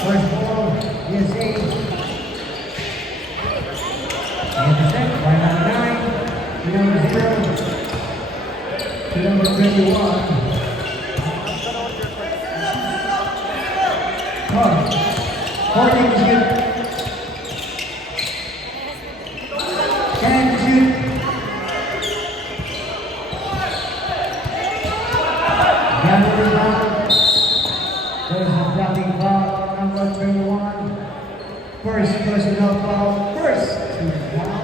First ball, USA. And the set by number 9 to number 0 to number 21. Holding to shoot. 10 to shoot. Gather rebound. There's a blocking foul, number 21. First personal foul, first team foul.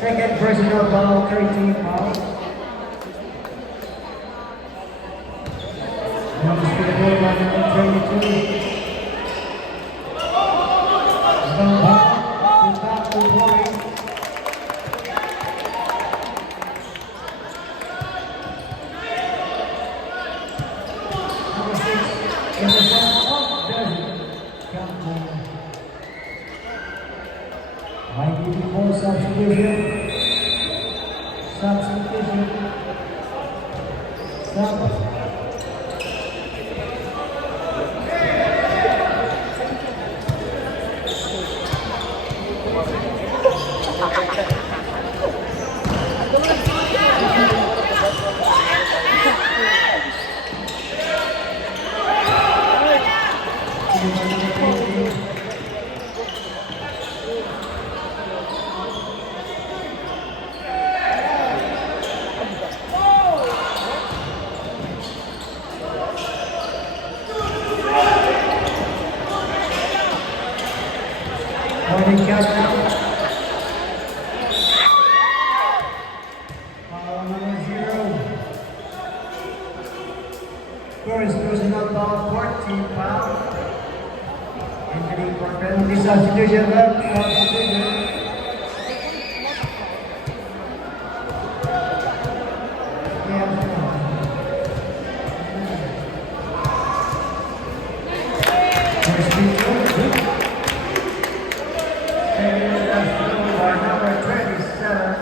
Second personal foul, 13 foul. Number 22. ball. It's back to Corey. Number 6, intercept. Oh, there's it. Captain. Might be more substitution. Substitution. Sub. Morning countdown. Foul number 0. First personal foul, 14 foul. Entering for penalty substitution. Substitution. First free throw. Number 27.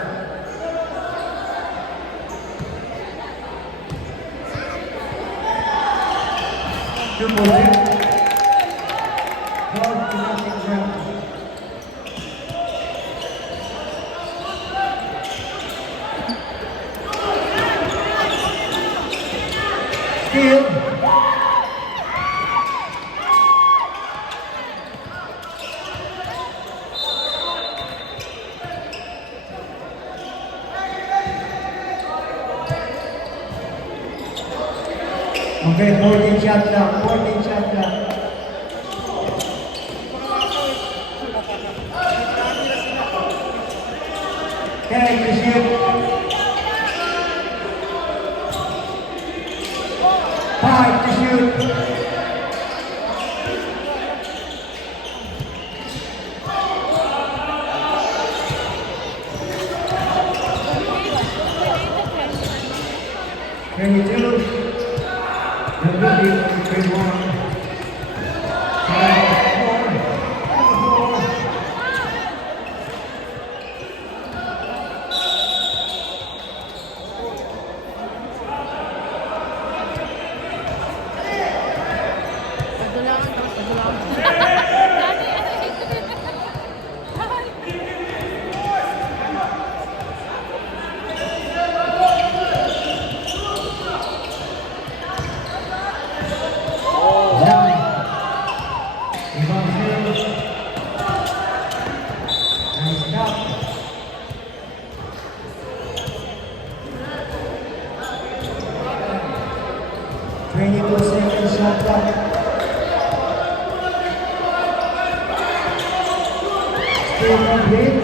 Two more. 12-0. Steal. Okay, 14 shot clock, 14 shot clock. Okay, to shoot. 5 to shoot. Still complete.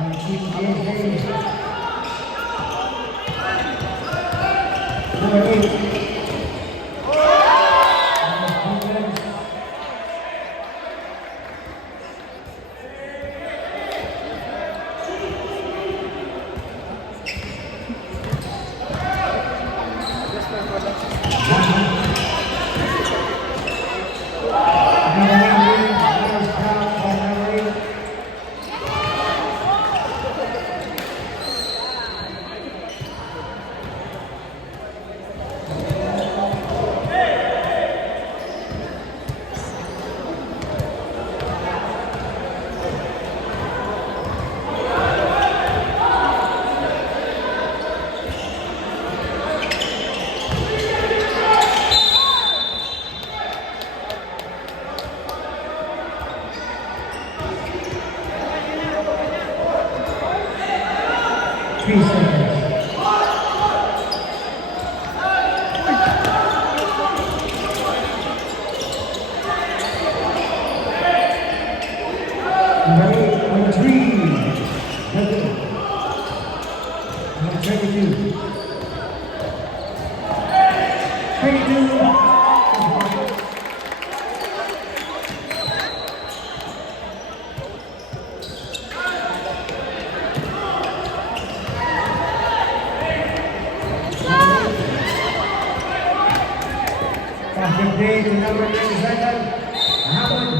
1 3 seconds. Number 8, on 3. Number 32. 32. Passing play to number 27, Howard.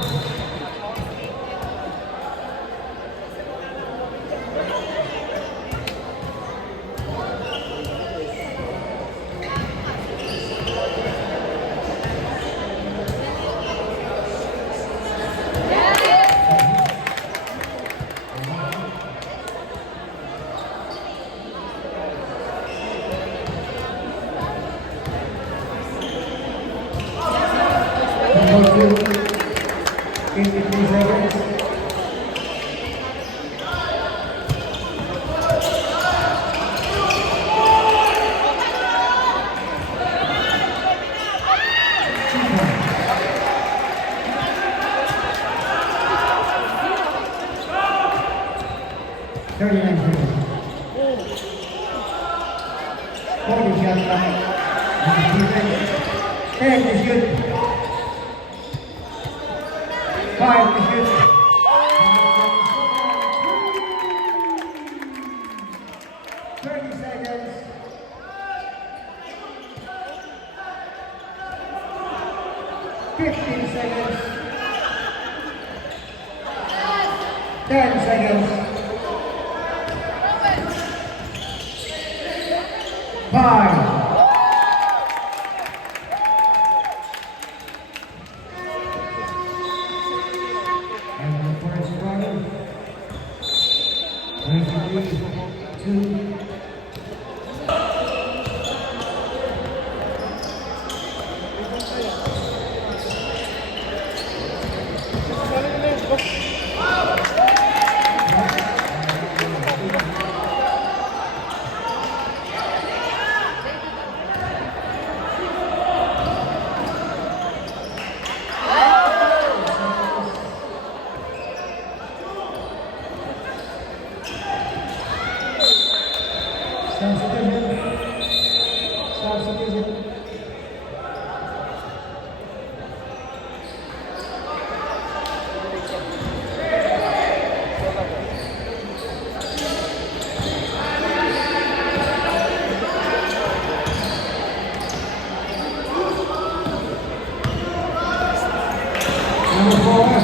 Number 2, 53 seconds. Thirty-nine seconds. 40 shot clock. 10 to shoot. 5 to shoot. 30 seconds. 15 seconds. 10 seconds. 5. And the first runner. 23, 2. Substitution. Number 4.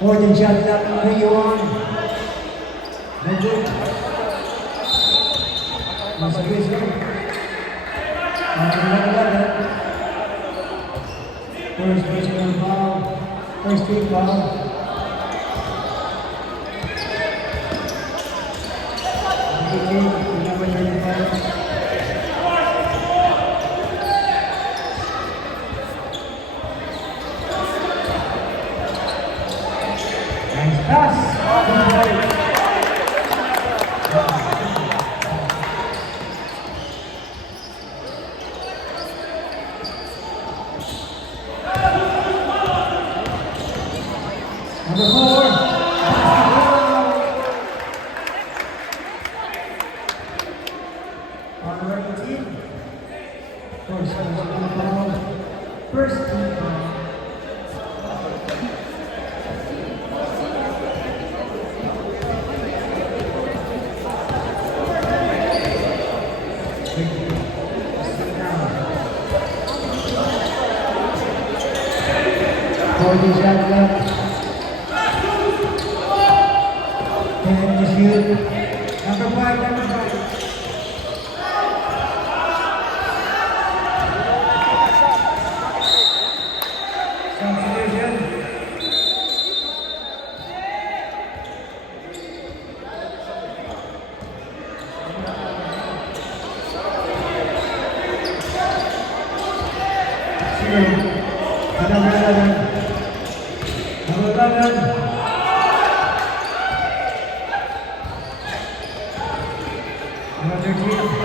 Holding shot clock number 1. No good. Nasa baseline. First baseline foul. First team foul. Number 35. Nice pass. Number 4. On the right team. First team foul. Holding shot clock. 10 to shoot. Number 5, number 5. Substitution. Number 11. 11. Number 13.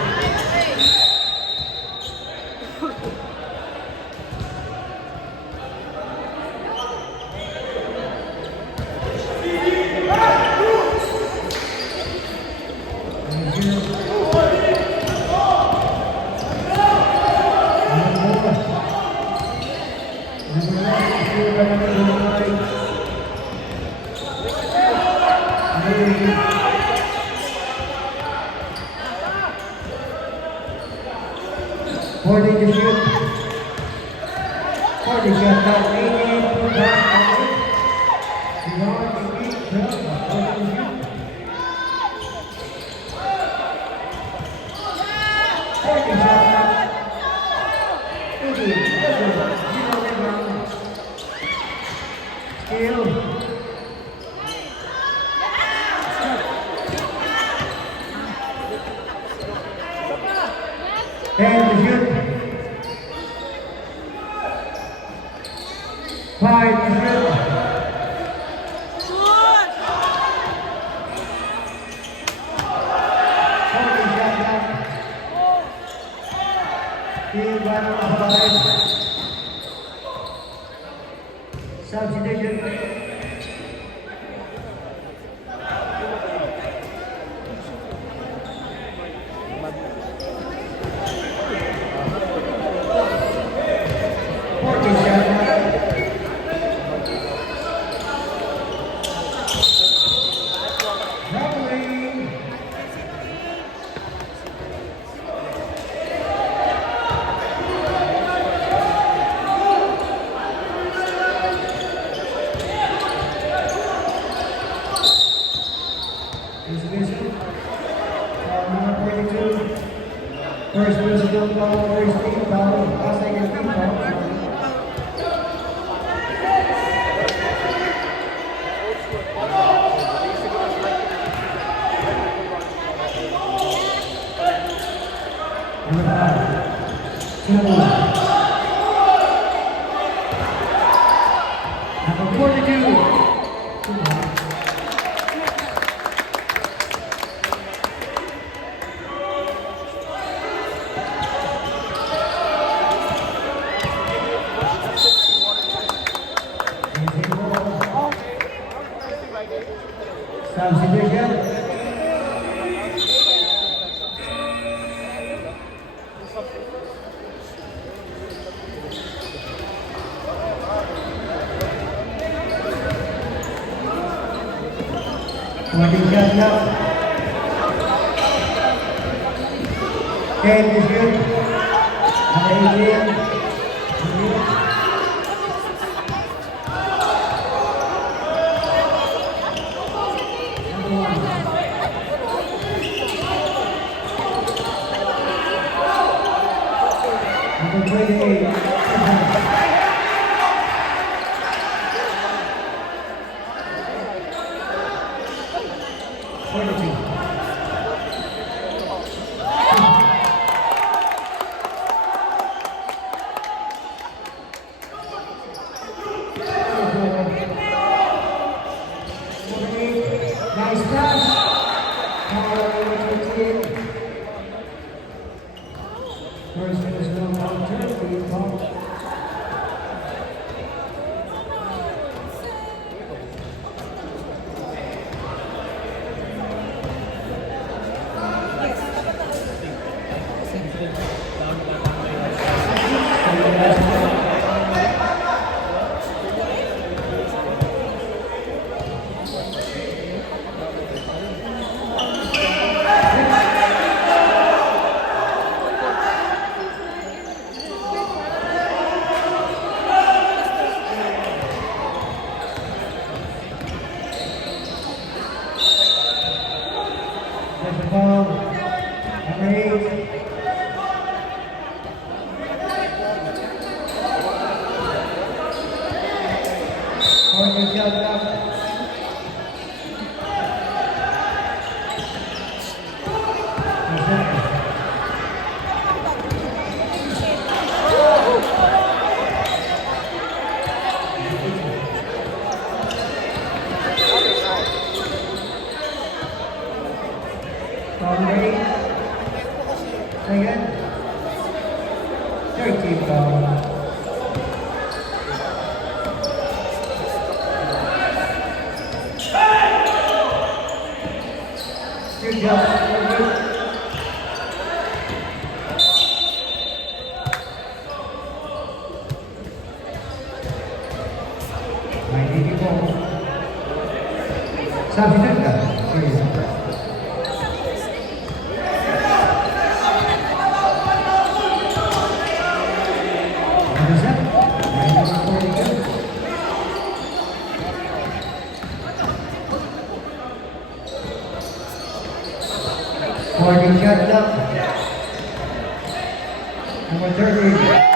Forty to shoot. 40 shot down, 88, put back, Rebound, 88, 40 to shoot. 40 shot down, 88, 0 rebound. Steal. Ten to shoot. 5 to shoot. 40 shot down. Steal by number 5. Substitution. First physical foul, first team foul, second team foul. Number 5, Timberland. Number 42, substitution. Ten to shoot. Number 18. Number 28. 42. Nice pass. Number 13. First is no long turn. ball. Substitute ka. Sige. Ano siya? May number 42. Forwarding shot up. Number 30.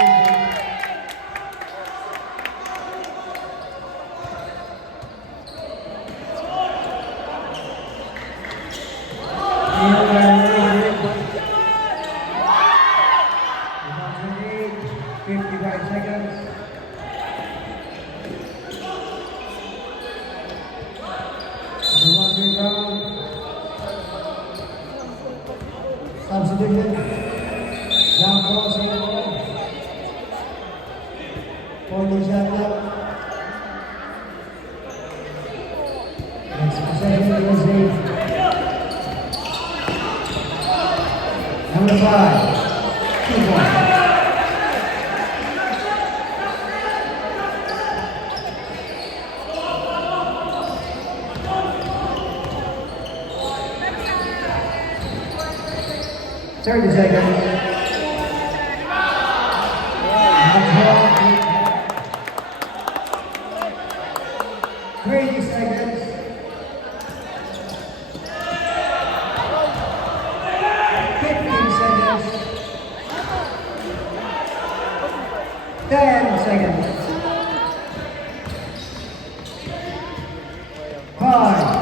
Substitution. Jump ball, single ball. Holding shot up. Next possession, USA. Number 5. 2-1. Thirty seconds. 20 seconds. 15 seconds. 10 seconds. 5.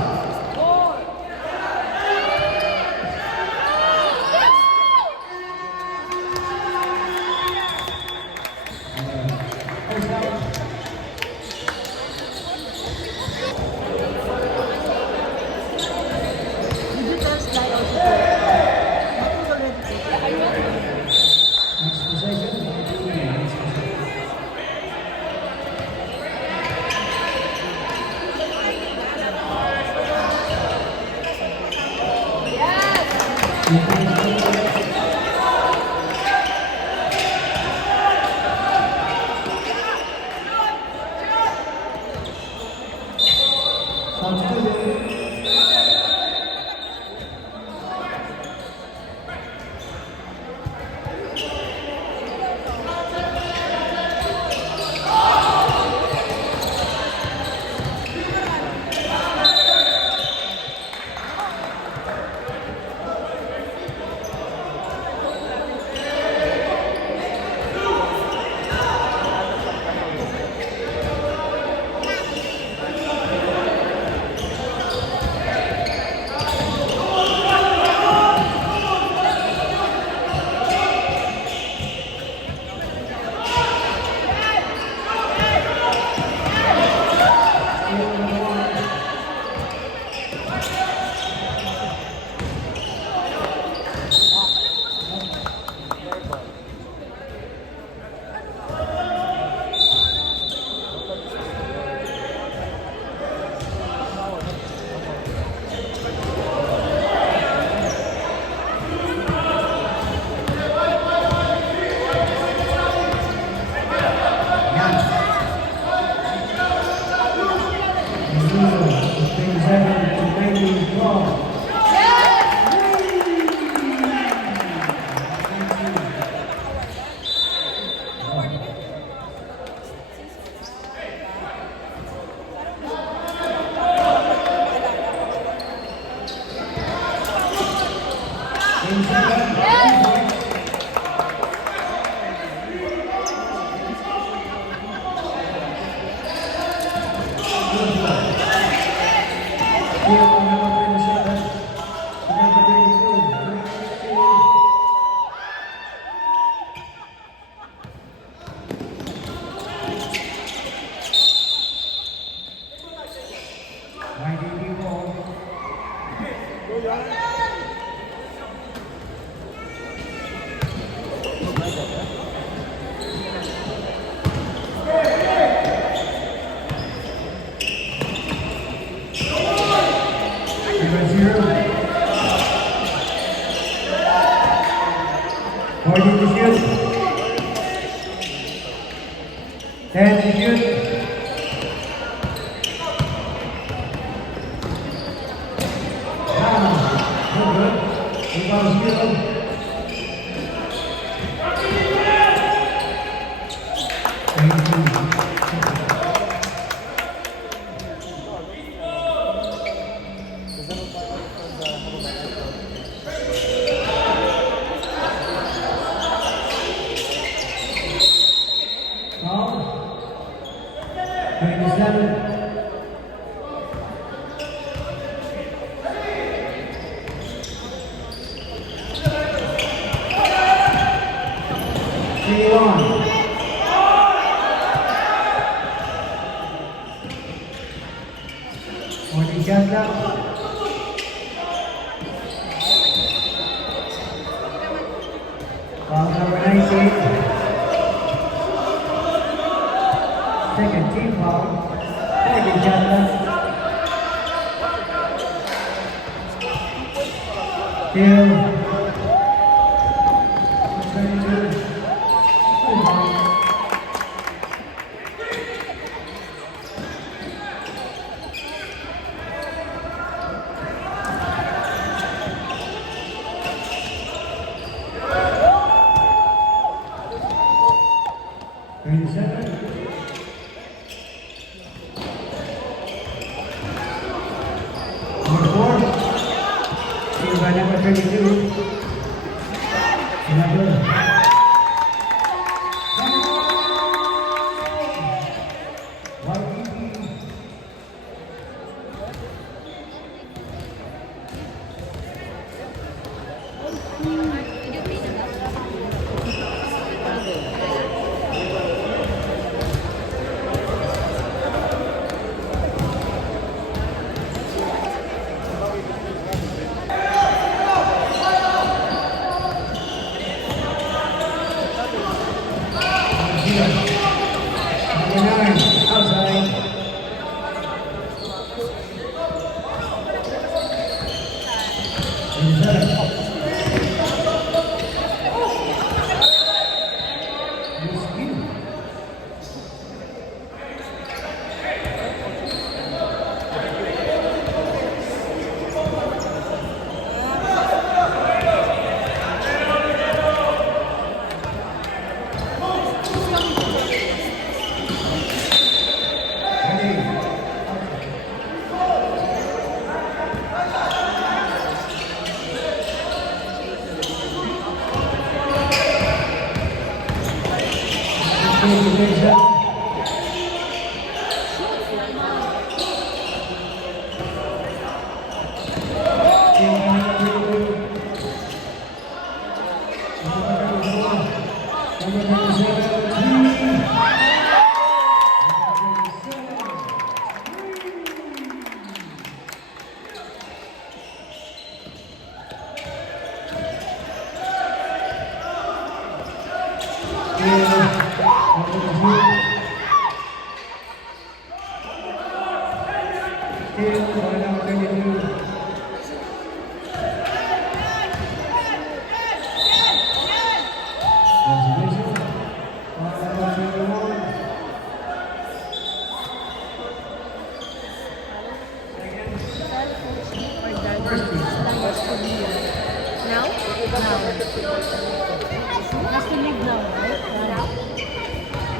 Forty to shoot. 10 to shoot. Foul number 19. Second team foul. Second shot left. Still. 22.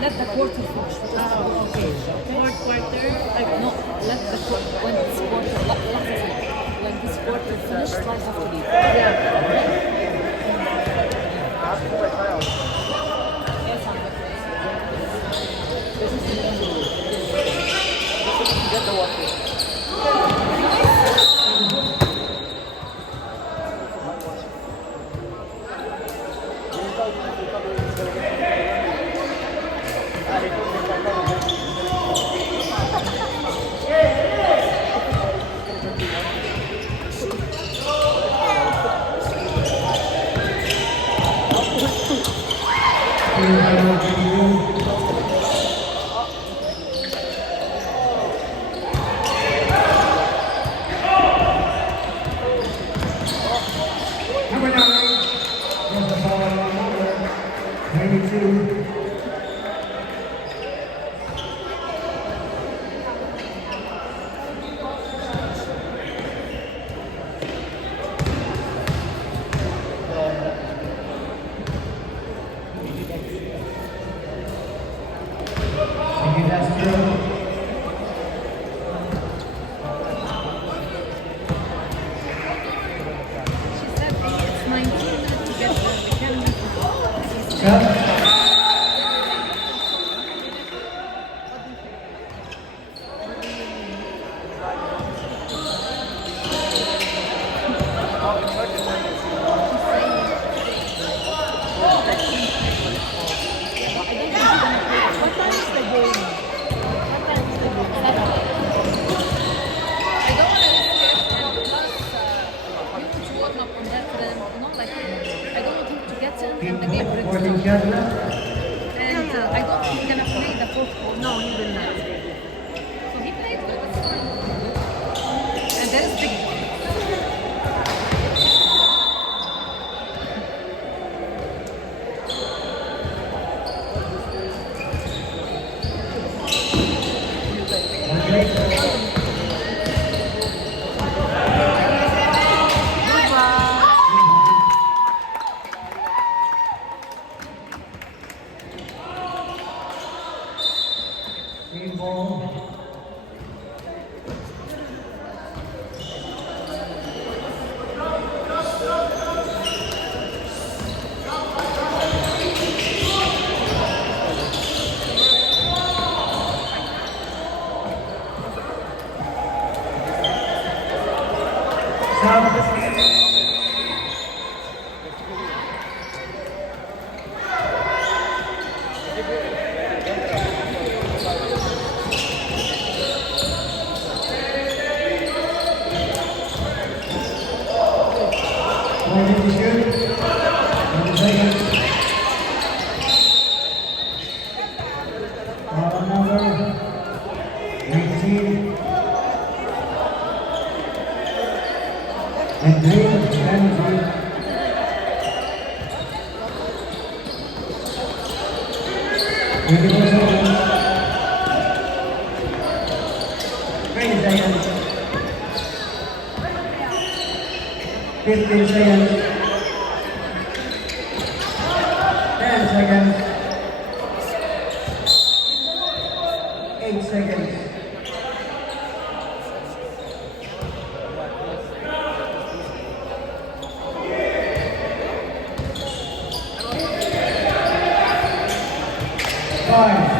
Let the quarter finish. Okay. Fourth quarter. No, let the when this quarter, when this quarter finish, try have to leave. Yes, I'm This is the get the water. Point to shoot. 1 second. Foul number 19. And Green penalty. Green seconds. 15 seconds. 10 seconds. 8 seconds. Five.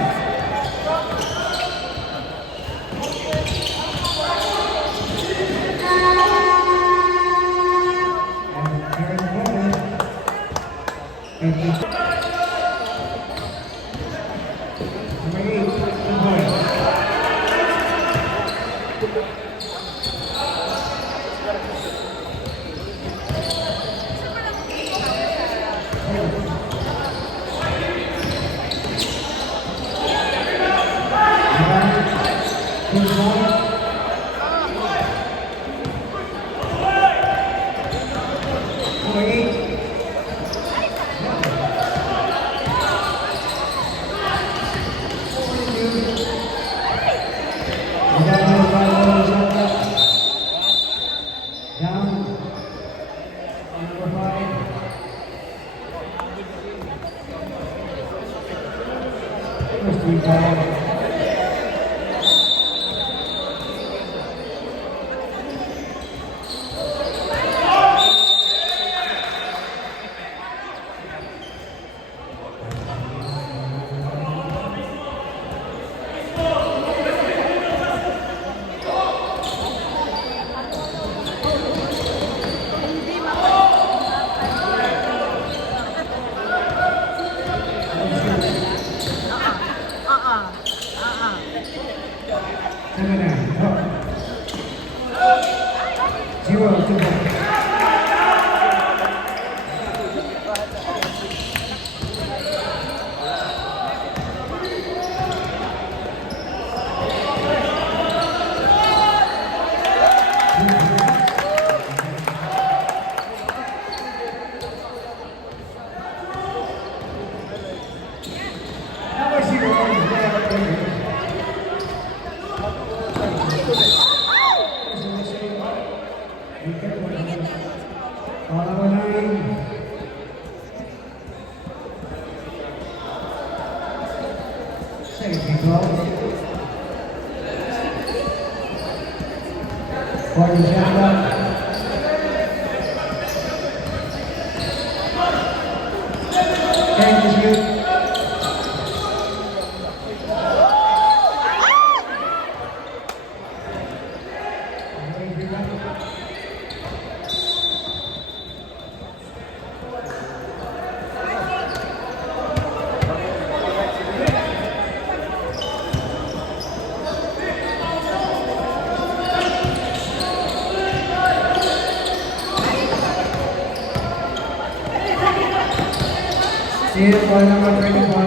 Here, ball number 21.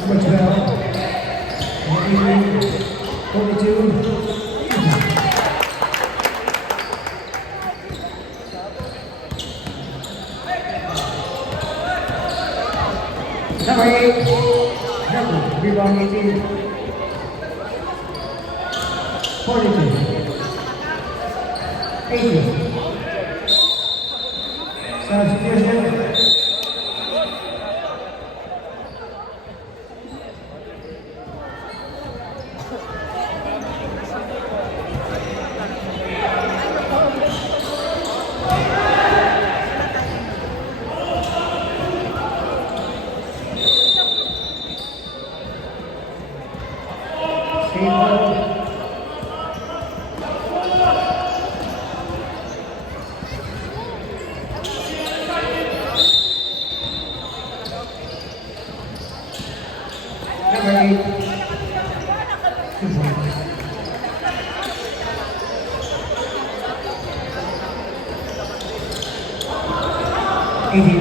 Number 12. 42. Number 8. Number, rebound 18. 42. 80. Substitution. number 8. 2 points. 18.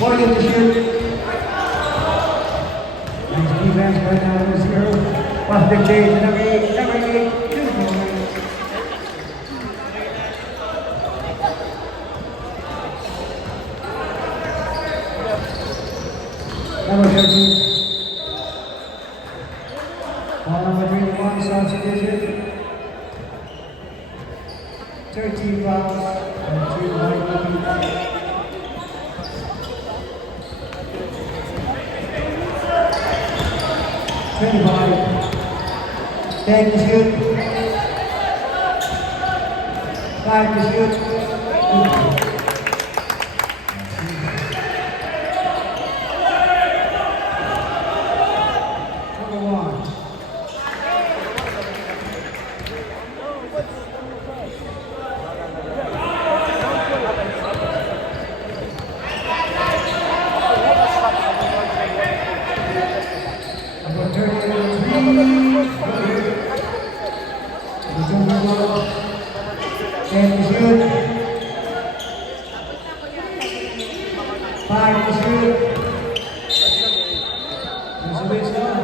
40 to shoot. Nice defense right now for 0. Positive change, number 8, 2 points. Number 13. Ball number 21, substitution. 13 fouls and 2 white puppies. 25. 10 to shoot. 5 to shoot. Number 1. Number 33. 10 to shoot. 5 to shoot. There's a whistle.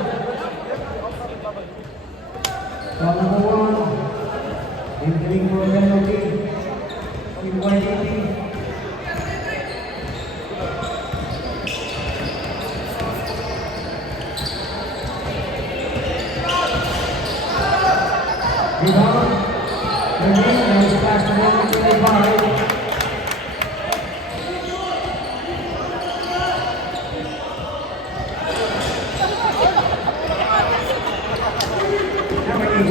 Ball number 1. Entering for a penalty. In white puppies. Rebound. Nice pass to number 25. Number 8.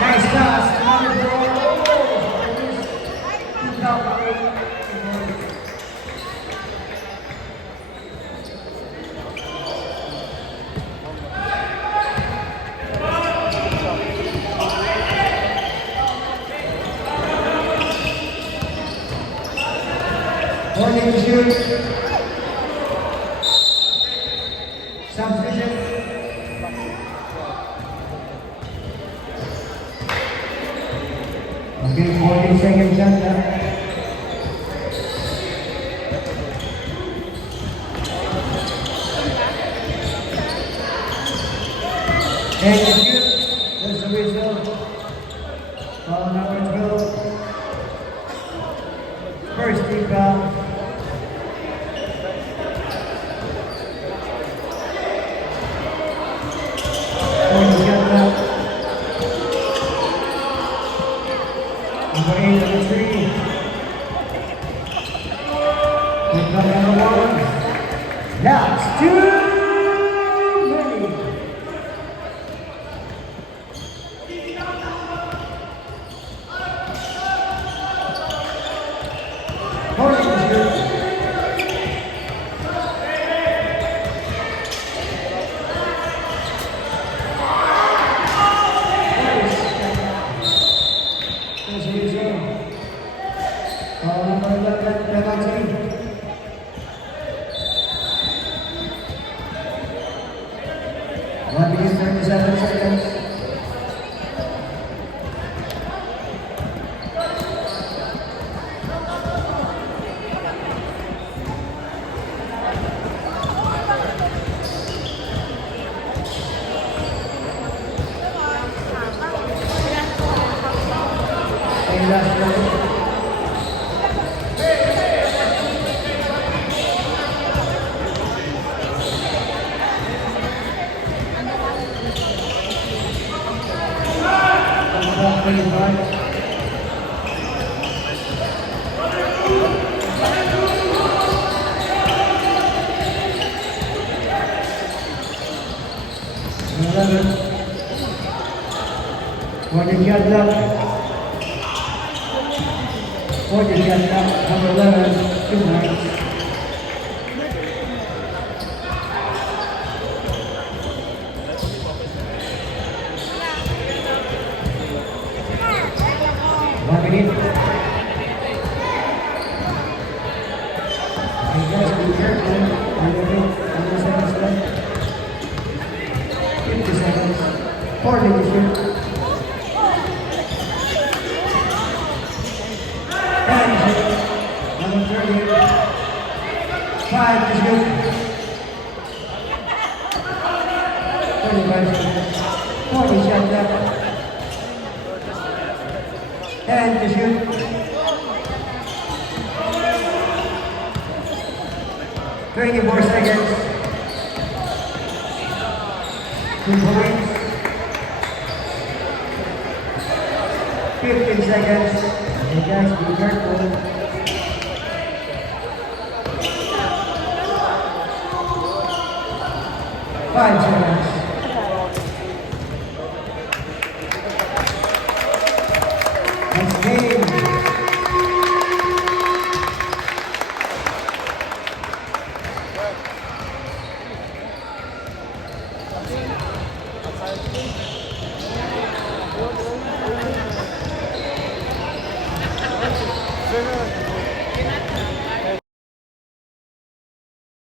Nice pass. Number 4. Good job, number 8. Morning to shoot. Substitution. Okay, 14 seconds shot clock. And to shoot. There's the whistle. Ball number 12. First team foul. Number 8, number 3. Pick up number 1. That's too many. Morning to shoot. There's a whistle. Ball number 11, penalty. One minute, 37 seconds. And last round. About 25. Number 11, 2 points. 1 minute. Okay, guys, be careful. On the seconds left. 50 seconds. 4 minutes here. 10 is it. Number 30 here. 5 is good. 25 seconds. 40 shots left. 10 is good. 24 seconds. 2 points. 15 seconds. Okay guys, be careful. 5 seconds. Next game.